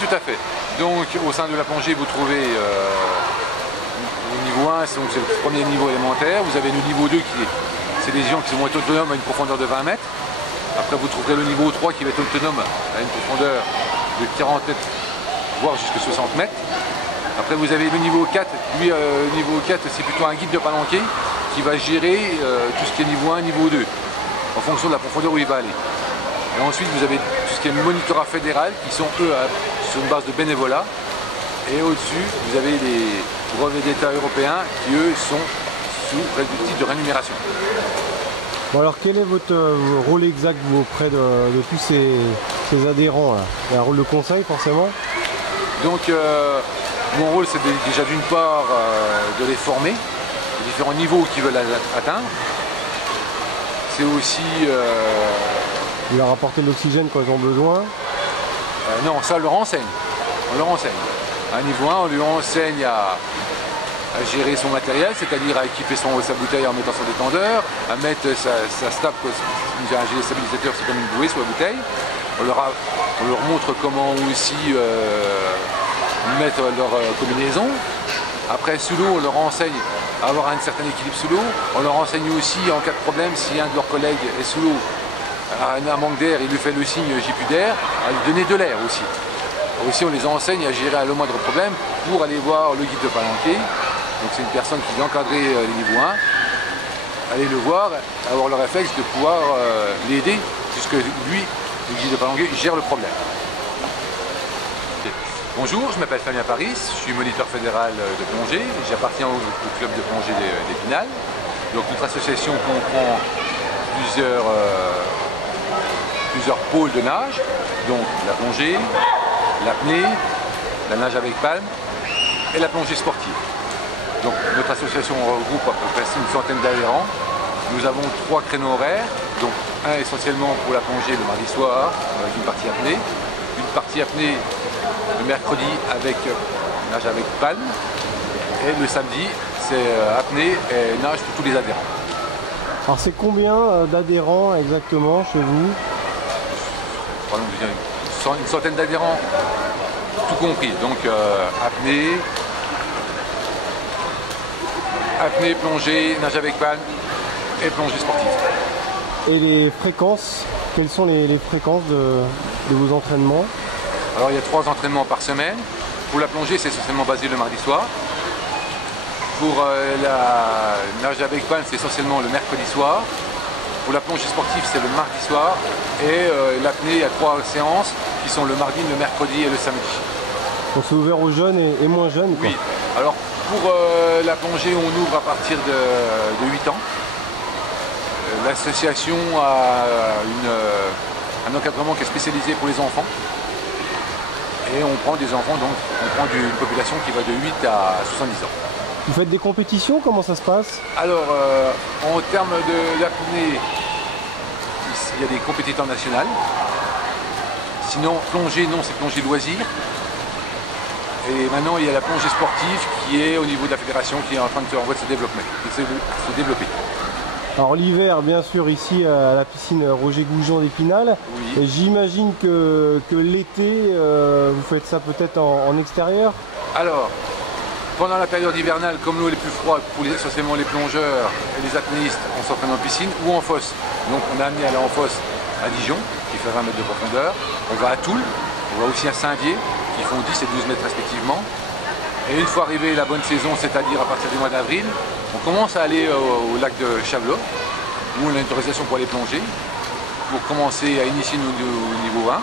tout à fait. Donc au sein de la plongée, vous trouvez le niveau 1, c'est le premier niveau élémentaire. Vous avez le niveau 2 c'est des gens qui vont être autonomes à une profondeur de 20 mètres. Après vous trouverez le niveau 3 qui va être autonome à une profondeur de 40 mètres, voire jusqu'à 60 mètres. Après vous avez le niveau 4, lui le niveau 4 c'est plutôt un guide de palanquet qui va gérer tout ce qui est niveau 1, niveau 2, en fonction de la profondeur où il va aller. Et ensuite vous avez tout ce qui est monitorat fédéral qui sont eux sur une base de bénévolat. Et au-dessus vous avez les brevets d'État européens qui eux sont sous le titre de rémunération. Bon alors quel est votre rôle exact auprès de tous ces adhérents là? Il y a un rôle de conseil forcément? Donc mon rôle c'est déjà d'une part de les former, les différents niveaux qu'ils veulent atteindre. C'est aussi... Il leur apporter de l'oxygène quand ils ont besoin? Non, ça on leur enseigne. On leur enseigne. À niveau 1, on lui enseigne à gérer son matériel, c'est-à-dire à équiper sa bouteille en mettant son détendeur, à mettre sa staff, un gilet stabilisateur, c'est comme une bouée sur la bouteille. On leur montre comment aussi mettre leur combinaison. Après, sous l'eau, on leur enseigne à avoir un certain équilibre sous l'eau. On leur enseigne aussi, en cas de problème, si un de leurs collègues est sous l'eau, a un manque d'air, il lui fait le signe j'ai plus d'air, à lui donner de l'air aussi. Aussi, on les enseigne à gérer le moindre problème pour aller voir le guide de palanquet. Donc c'est une personne qui vient encadrer les niveaux 1, aller le voir, avoir le réflexe de pouvoir l'aider, puisque lui, le guide de palanquet, gère le problème. Bonjour, je m'appelle Fabien Paris, je suis moniteur fédéral de plongée, j'appartiens au club de plongée d'Épinal. Donc notre association comprend plusieurs pôles de nage, donc la plongée, l'apnée, la nage avec palme et la plongée sportive. Donc notre association regroupe à peu près une centaine d'adhérents. Nous avons 3 créneaux horaires, donc un essentiellement pour la plongée le mardi soir avec une partie apnée, une partie apnée le mercredi avec nage avec palme et le samedi c'est apnée et nage pour tous les adhérents. Alors c'est combien d'adhérents exactement chez vous? Une centaine d'adhérents, tout compris, donc apnée, plongée, nage avec palme et plongée sportive. Et les fréquences, quelles sont les fréquences de vos entraînements? Alors il y a 3 entraînements par semaine. Pour la plongée, c'est essentiellement basé le mardi soir. Pour la nage avec palme, c'est essentiellement le mercredi soir. Pour la plongée sportive, c'est le mardi soir. Et l'apnée, il y a 3 séances qui sont le mardi, le mercredi et le samedi. Donc c'est ouvert aux jeunes et moins jeunes quoi. Oui. Alors pour la plongée, on ouvre à partir de 8 ans. L'association a un encadrement qui est spécialisé pour les enfants. Et on prend des enfants, donc on prend une population qui va de 8 à 70 ans. Vous faites des compétitions? Comment ça se passe? Alors, en termes d'apnée, il y a des compétiteurs nationales. Sinon, plongée, non, c'est plongée loisir. Et maintenant, il y a la plongée sportive qui est au niveau de la fédération, qui est en train de se développer. Alors l'hiver, bien sûr, ici à la piscine Roger Goujon d'Épinal. Oui. J'imagine que l'été, vous faites ça peut-être en extérieur? Alors, pendant la période hivernale, comme l'eau est plus froide, pour essentiellement les plongeurs et les apnéistes, on s'entraîne en piscine ou en fosse. Donc on a amené à aller en fosse à Dijon, qui fait 20 mètres de profondeur. On va à Toul, on va aussi à Saint-Dié, qui font 10 et 12 mètres respectivement. Et une fois arrivée la bonne saison, c'est-à-dire à partir du mois d'avril, on commence à aller au lac de Chavelot, où on a une autorisation pour aller plonger, pour commencer à initier nos niveau 1.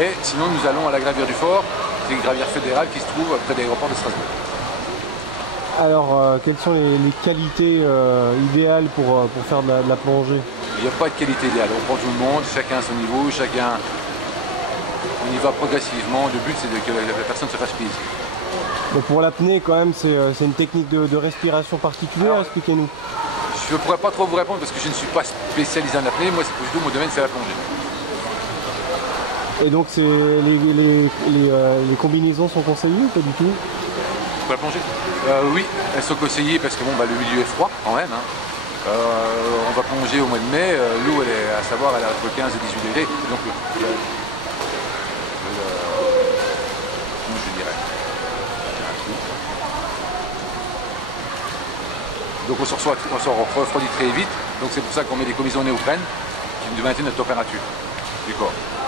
Et sinon, nous allons à la gravière du Fort, qui est une gravière fédérale qui se trouve près de l'aéroport de Strasbourg. Alors, quelles sont les qualités idéales pour faire de la plongée? Il n'y a pas de qualité idéale, on prend tout le monde, chacun à son niveau, on y va progressivement. Le but, c'est que la personne se fasse plaisir. Donc pour l'apnée, quand même, c'est une technique de respiration particulière, expliquez-nous. Je ne pourrais pas trop vous répondre parce que je ne suis pas spécialisé en apnée. Moi, c'est plutôt mon domaine, c'est la plongée. Et donc les combinaisons sont conseillées ou pas du tout? Pour la plongée oui, elles sont conseillées parce que bon, le milieu est froid quand même. Hein. On va plonger au mois de mai, l'eau, elle est à savoir, elle est entre 15 et 18 degrés. Donc Donc on se refroidit très vite. Donc c'est pour ça qu'on met des combinaisons néoprène qui maintiennent notre température du corps.